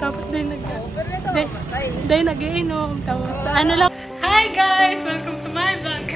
Tapos nag-iinom. Tapos ano lang. Hi guys! Welcome to my vlog.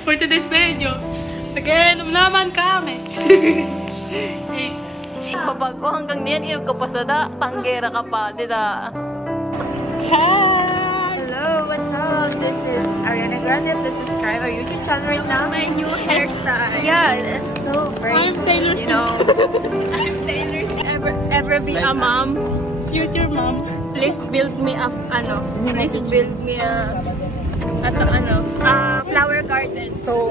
For today's video, nag-iinom naman kami. Babag ko hanggang niyan, ilog ka pa sa da. Tanggera ka pa, dida. Hi! Hello, what's up? This is Ariana Grande. Please subscribe our YouTube channel right now. My new hairstyle. Yeah, it's so bright. I'm Taylor Swift. You know. I'm Taylor Swift. Ever be a mom? Future mom. Please build me a, please build me a, flower garden. So,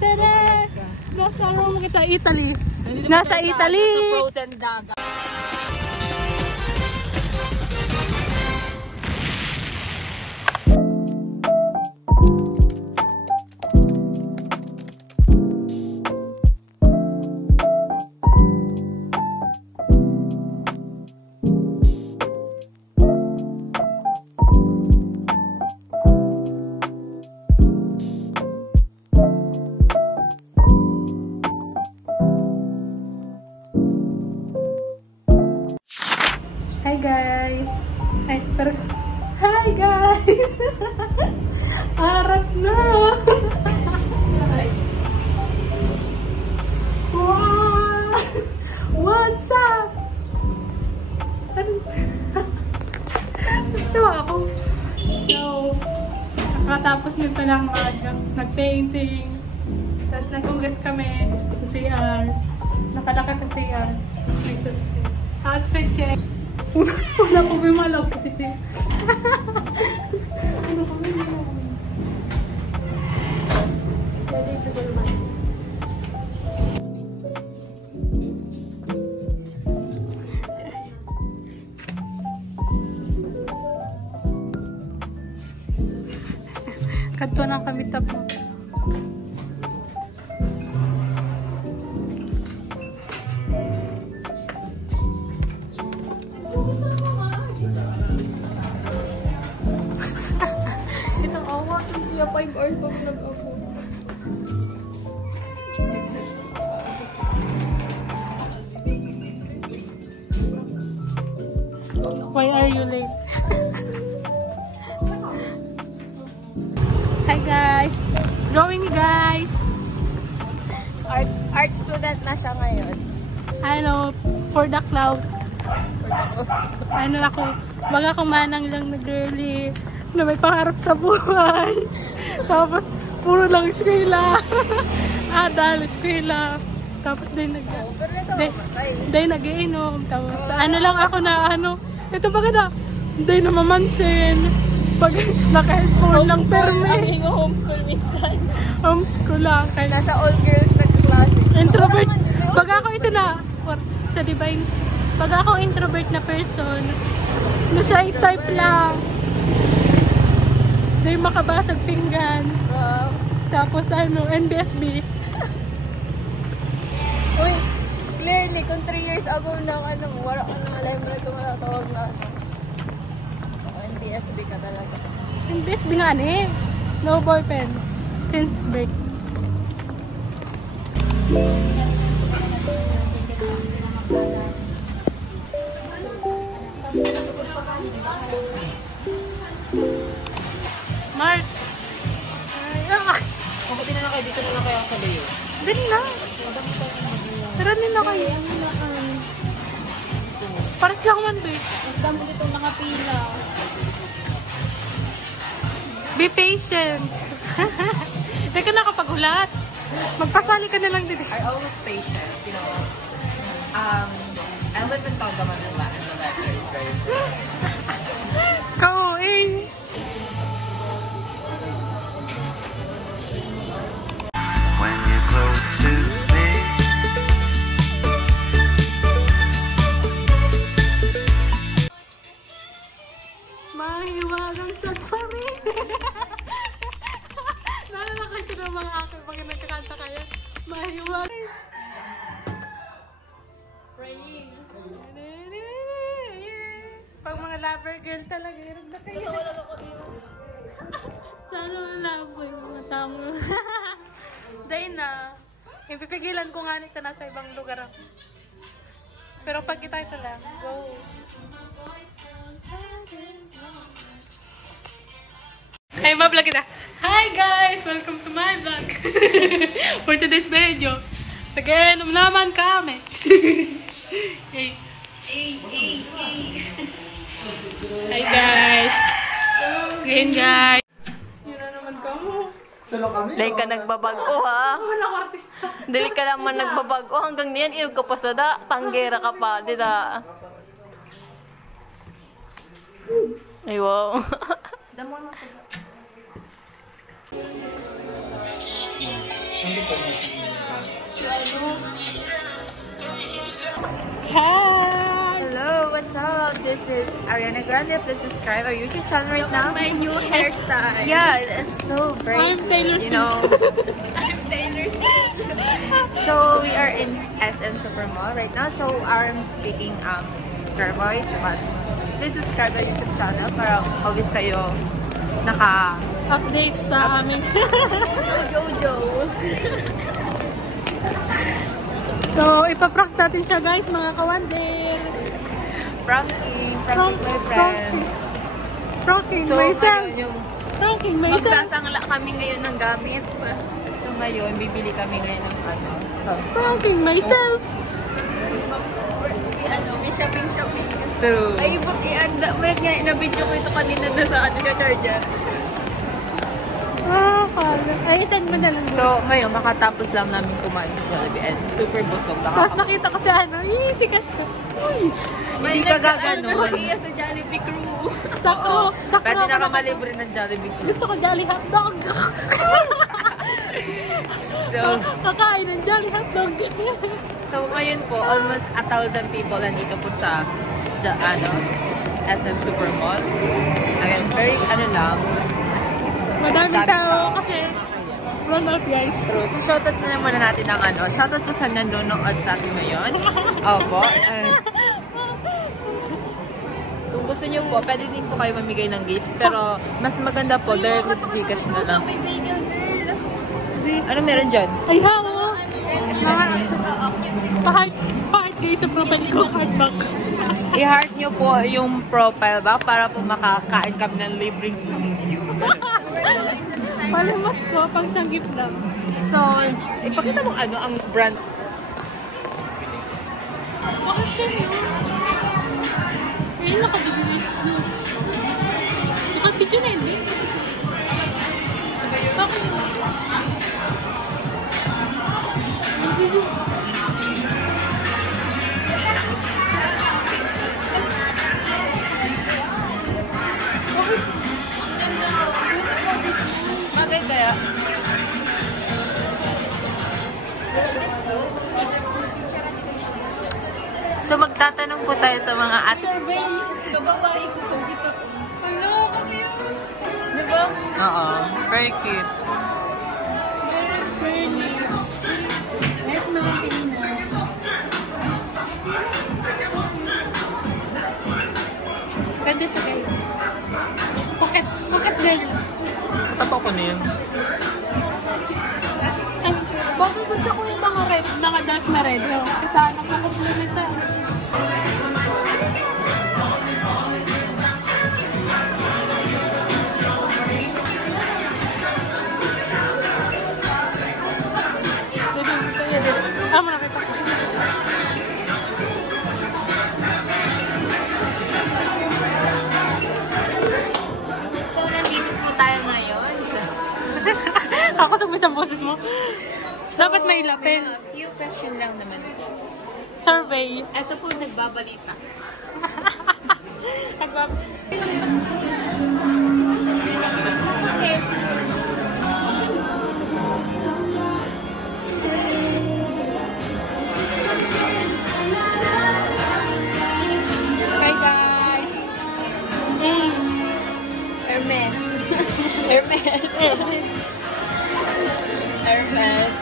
tada! Nasa mo kita, Italy. Nasa Italy! Sa frozen dagat. Hi guys! Hi guys! Harap na! Wow! What's up? Ito ako. So, nakatapos nito lang nag-painting. Tapos nag-congress kami sa CR. Nakalaka sa CR. Outfit check. Wala ko may malaw kasi. Ano ko may malaw? Pwede ito sa naman. Kanto na kami sa po. Itong awa, siya 5 hours bago nag-ako. Why are you late? Hi guys! Drawing guys! Art student na siya ngayon. Ano, for the cloud. Ano ako, baga kumanang lang na girly na may pangarap sa buhay. Tapos, puro lang eskwela. Adal, eskwela. Tapos, nag-iinom. Tapos, ano lang ako na, ito baga na, hindi na mamansin. Pag naka-headphone lang, perme. Homeschool minsan. Homeschool lang. Nasa all girls nag-class. Introvert. Pag ako ito na, sa Divine, pag ako introvert na person, na shy type lang. Hindi makabasag pinggan. Wow. Tapos NBSB. Uy, clearly, kung 3 years ago na wala ka nang alam mo na ito matatawag na NBSB ka talaga. NBSB nga ni. No boyfriend. Since birth. Mark! Mabuti na lang kayo, dito na lang kayo sa layo. Din na. Tara nila kayo. Paras lang man ba eh. Ang dami dito nakapila. Be patient. Hindi ka nakapagulat. Magpasali ka na lang dito. I always patient, you know. I live in Toga, Manila, and the weather is very good. Kao eh. When you're close to me, mahiwagang sa kami. Nalalakad ko ng mga aking pag nagkakanta kayo. Mahiwagang. Praying. Pag mga lover girl talaga, hirap na kayo. Sana wala po yung mga tamo. Dahil na, ipipigilan ko nga nito nasa ibang lugar ako. Pero pag kita ito lang, go. Ay, ma-vlog kita. Hi guys! Welcome to my vlog. For today's video, nag-inom naman kami. Hey. Hi guys! Ngayon guys! Yun na naman kamo. Dahil ka nagbabago ha. Wala ko artista. Dili ka naman nagbabago. Hanggang niyan, ilog ka pa sa da. Tanggera ka pa, di da. Ay, wow. Hi! Hello, what's up? This is Ariana Grande. Please subscribe our YouTube channel right now. My new hairstyle. Yeah, it's so great. I'm Taylor You know. I'm Taylor Swift. So we are in SM Supermall right now. So I'm speaking girl voice, but please subscribe our YouTube channel para always kayo Update sa aming Jojo. So, ipaprank natin siya guys, mga kawander. Pranking my friend. Pranking So myself. ngayon yung Pranking myself. magsasangla kami ngayon ng gamit. So ngayon, bibili kami ngayon ng ano. Pranking myself. May shopping. True. Ay, may nga, na-video ko ito kanina na sa charger. Kala. Ay, send mo na lang. So, ngayon, kakatapos lang namin kumain sa Jollibee and super busog. Tapos nakita ko si ano, sikat ka. Uy! Hindi ka gaganon. sa Jollibee crew. Sakto. Pwede na ka malibre ng Jollibee crew. Gusto ko Jolly Hotdog. So, Kakain ng Jolly Hotdog. so, ngayon po, almost 1,000 people nandito po sa SM Supermall. Again, very, Madaming tao kasi run out guys. true. So, shoutout na naman natin ang shoutout po sa nanonood sa atin ngayon. Opo. Kung gusto nyo po, pwede din po kayo mamigay ng gifts. Pero, mas maganda po, direct Gcash na lang. Ano meron dyan? Ay, hawo! Pa-heart guys sa profile ko, heart back. I-heart nyo po yung profile ba para po makakain kami ng libreng video. Palamas ko, pang siyang gift lang. So, ipakita mo ang brand. Bakit ganyan? Pero nakabigay. Nakabidyo na yun, eh. Bakit? Bagay kaya? So, magtatanong po tayo sa mga ate. Survey. Kababae ko po dito. Hello, kami. Diba? Oo. Very cute. Very pretty. Yes, mga Pilina. Ganda sa kayo. Pocket girl. Tapo ko na yun. Bago gusto ko yung mga red, naka-dark na red. Sana makakumplimenta. Tama na kita. So, nandito po tayo ngayon. Ako sa isang boses mo. Dapat may lapel. Few question lang naman. Survey. Ito po nagbabalita. Hi guys. Hermes. Hermes. Hermes.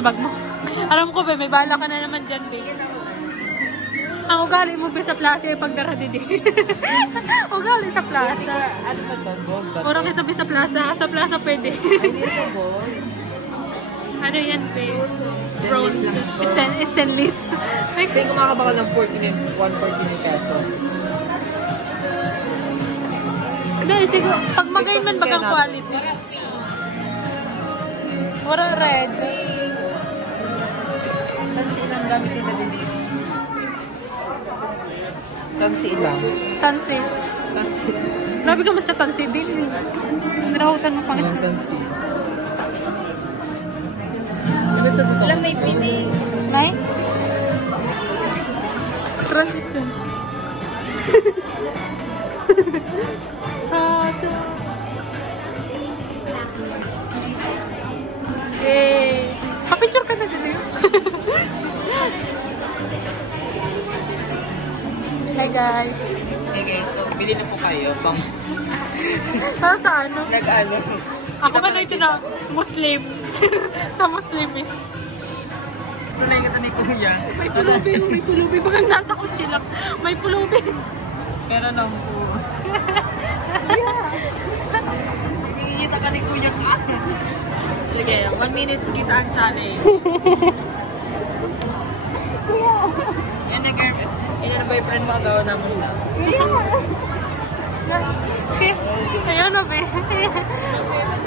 sa bag mo. Alam ko ba, may bala ka na naman dyan, babe. Ang ugali mo ba sa plaza ay pagdara din. Ugali sa plaza. Ano ba ito? Gold ba? Mura kita ba sa plaza? Sa plaza pwede. Hindi ito gold. Ano yan, babe? Bronze. Stainless. Kasi kumakabaka ng 149 pesos. Hindi, siguro. Pag magayman bagang quality. Wala red. Tansi lang gamit nila din. Tansi lang. Tansi. Tansi. Grabe ka man sa tansi, babe. Nirahutan mo pang Ang isa. tansi. Ano ito dito? Alam, may pili. May? Transition. Eh, pa-picture ka na din yun. Hi guys. Hey guys, so bili na po kayo pang Sa ano? nag-ano. Ako ba na ito na Muslim? Sa Muslim eh. Tunay ka tanay ko yan. May pulubi, may pulubi. Baka nasa kotse lang. May pulubi. Pero nang po. Nakikita ka ni Kuya ka. Sige, 1 minute kita ang challenge. Kuya. Yan na girlfriend. Yan na boyfriend mo agaw na mo. Kuya. Ayun na, be.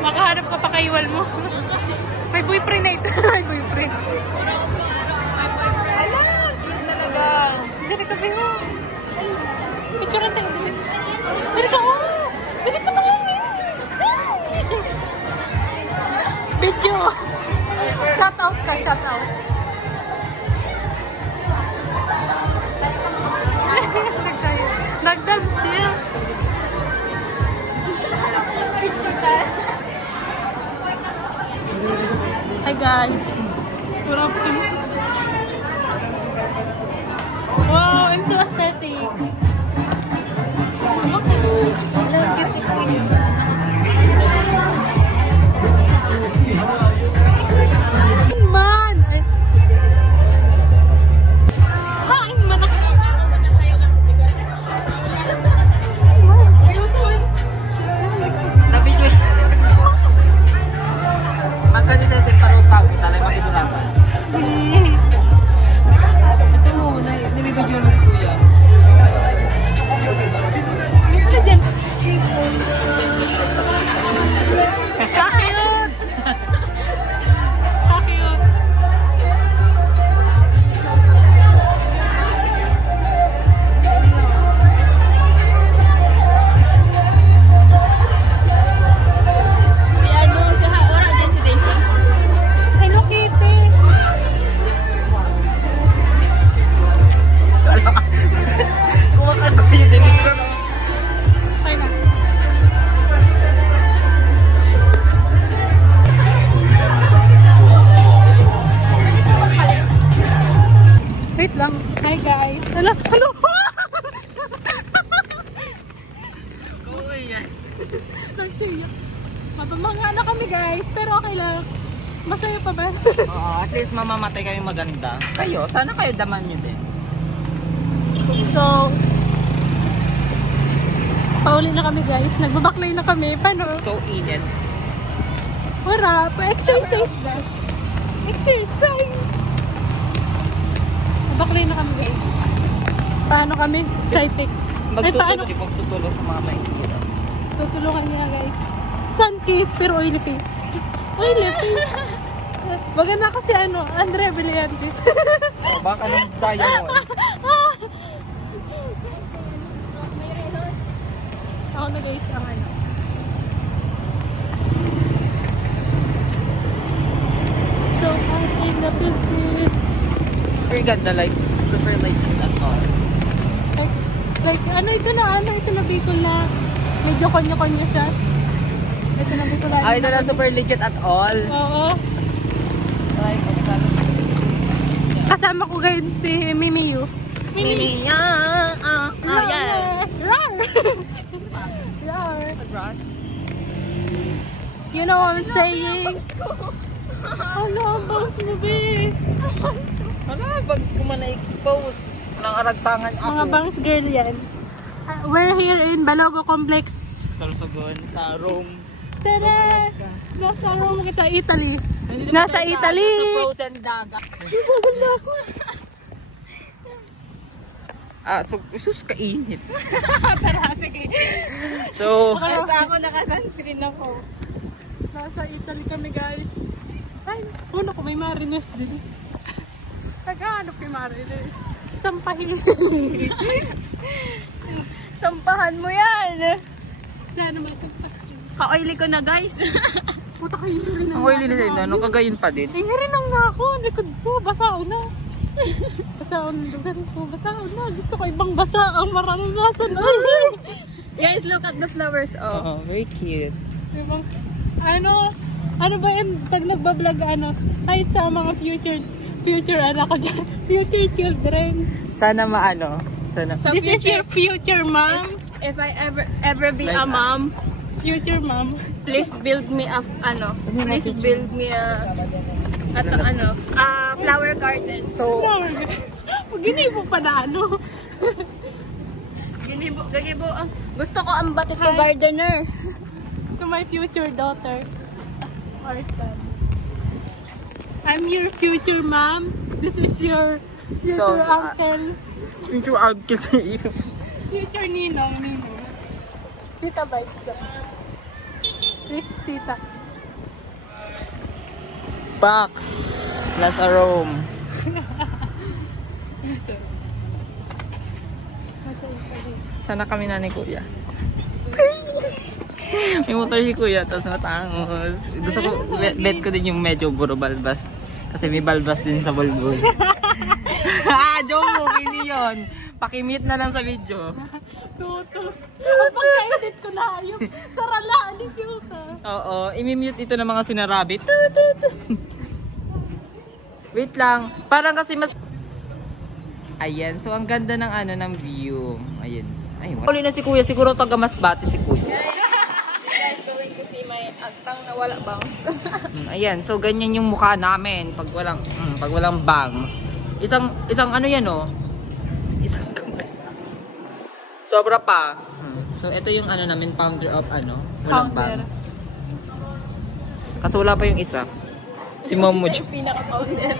Makahanap ka pa kaiwal mo. May boyfriend na ito. May boyfriend. Alam! Yun talaga. Dali ka, Beho. Picture natin. Dali ka, oh. Dali ka, mami. Video. Shout out ka, shout out. Nag-dance siya. Picture ka. Hi guys. Wala po. Wow, I'm so aesthetic. Man! Hain man ako. Nabidyo. Magkadisese parutang. Talaga makiduratas. Ito, nabibidyo mo si Kuya. Ano dyan? Kakiyot! Kakiyot! Hello, Kitty! Kumakagoy yung dito. Ay na. Wait lang. Hi guys. Hello. Hello. Oo yan. Nagsiya. Mapamanga na kami guys. Pero okay lang. Masaya pa ba? Oo, at least mamamatay kayo maganda. Kayo, sana kayo daman nyo din. So, pauli na kami guys. Nagbabaklay na kami. Paano? So init. Wala. Pa-exercise. Exercise. Nagbaklay na kami guys. Paano kami? Cytex. Ay, paano? Magtutulo sa mga mahihirap. Tutulungan niya guys. Sun kiss pero oily face. Oily face. Maganda kasi ano, Andre Brillantes. Baka nung diamond. Ako na guys ang ano. So, I'm in the business. Super ganda, like, super light at all. Like, ano ito na Bicol na medyo konya-konya siya. Ito na Bicol na. Ay, ito na super legit at all. Oo. Like, Kasama ko ngayon si Mimiyu. Mimi, yeah. Oh, yeah. Rar! Rar! Ross. You know what I'm saying? Hala, ang bangs mo, be. Ano, bags ko man na-expose. Nang aragtangan ako. Mga bangs girl yan. We're here in Balogo Complex. Salsugon sa Rome. Tara! Nasa Rome kita, Italy. Nasa Italy! Sa frozen dagat. Wala ko. Sus, kainit. Tara, sige. So, Basta ako naka-sunscreen ako. Nasa Italy kami, guys. Ay, una ko may mariners din. Naghahanap kay mariners. Sampahin. Sampahan mo yan! Sana may sampahin. Ka-oily ko na guys. Puta kayo rin ang oily na sa'yo, ano, kagayin pa din. Eh, rinang na ako. Ang likod ko. Basaon na. Basaon na lugar ko. Basaon na. Gusto ko ibang basa. Ang maraming basa na. Guys, look at the flowers. Oh. Very cute. Ibang, ano ba yan? Pag nagbablog, kahit sa mga future anak ko dyan. Future children. Sana maano. Sana. So This is your future mom. If I ever be a mom, Future mom. please build me a flower garden. So, Ginibo pa na ano. Gagibo. Gusto ko ang batik ko gardener. To my future daughter. Or son. I'm your future mom. This is your future uncle. Future uncle sa iyo. Future ninong. Tita vibes ka. Rich tita. Back. Nasa Rome. Sana kami na ni Kuya. May motor si Kuya, tapos matangos. Gusto ko, bet ko din yung medyo buro balbas. Kasi may balbas din sa bulbul. Joke, hindi yun. Pakimute na lang sa video. Tuto. Pagka-edit ko na yung sarala. Hindi cute Oo, imi-mute ito ng mga sinarabi. Wait lang. Parang kasi mas... Ayan, so ang ganda ng ng view. Ayan. Ayun. Uli na si Kuya, siguro taga Masbate si Kuya. Guys, going to see my agtang na wala bangs. Ayan, so ganyan yung mukha namin pag walang bangs. Isang ano yan oh. Isang kamay. Sobra pa. So ito yung namin founder of walang bangs. Kasi wala pa yung isa. Si Momojo. Pinaka-founder.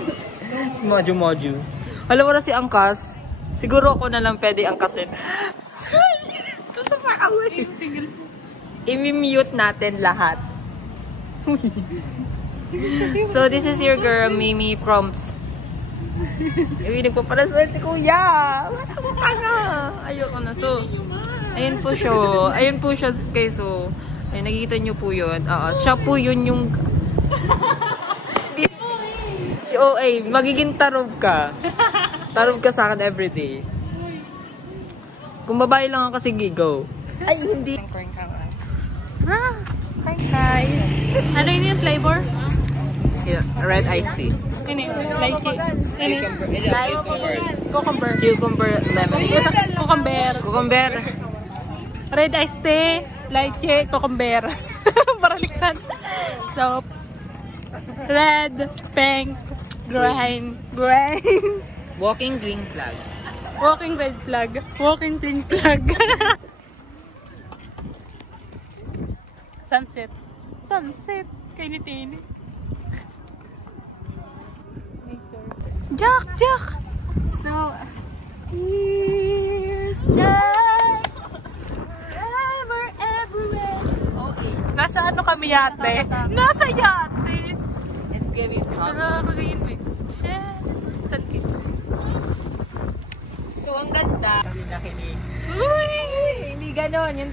Si Mojo. Alam mo na si Angkas. Siguro ako na lang pwede angkasin. Ito so far away. I-mute natin lahat. So this is your girl Mimi Prompts. Iwinig po para sa si Kuya. Wala mo ka nga. Ayoko na. So, ayun po siya. So, ay, nakikita nyo po yun. Siya po yun yung... Si OA, magiging tarob ka. Tarob ka sa akin everyday. Kung babae lang ako kasi gigo. Ay, hindi. Hi. Ano yun yung flavor? Red iced tea. Ini, lychee. Ini, cucumber. Cucumber lemonade. Cucumber. Red iced tea, lychee, cucumber. Paraliktad. So, red, pink, green. Walking green flag. Walking red flag. Walking green flag. Sunset. Kainit-init. Jack! So, here's that forever, everywhere. Okay. Nasa kami yate? Nasa yate! It's getting hot. Nakakain mo. Shit. San kids? So, ang ganda. Kami nakinig. Uy! Hindi ganon yung